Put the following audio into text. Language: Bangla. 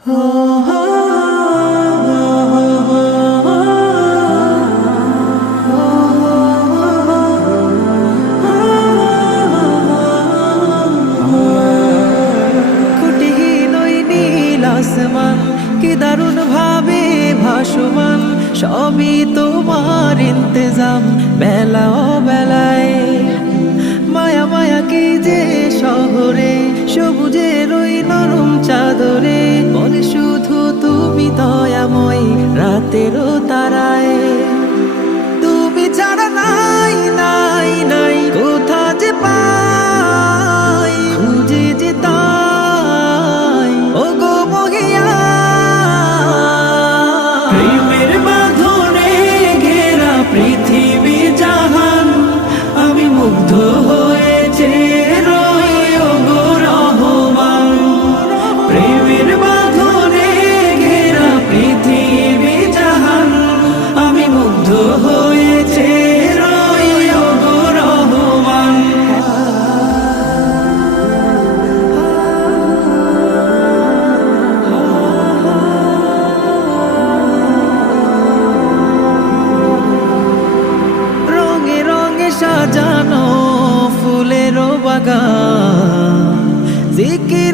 কুটিহীন ওই নীল আসমান কি দারুণ ভাবে ভাসমান, সবই তোমার ইন্তজাম বেলা ও বেলায়। মায়া মায়া কি যে শহরে সবুজের ওই নরম চাদরে, বলে শুধু তুমি দয়াময় রাতেরও তারায়। তুমি ছাড়া নাই নাই নাই কোথা যে পাই, খুঁজে যে তাই ও গো মহিয়া। প্রেমের বাঁধনে ঘেরা পৃথিবী জাহান, আমি মুগ্ধ হয়েছে রই ও গো রহমান। প্রেমের বাঁধনে ঘেরা পৃথিবী জাহান, আমি মুগ্ধ হয়েছে রই ও গো রহমান। রঙে রঙে সাজানো ফুলেরও বাগান, জিকির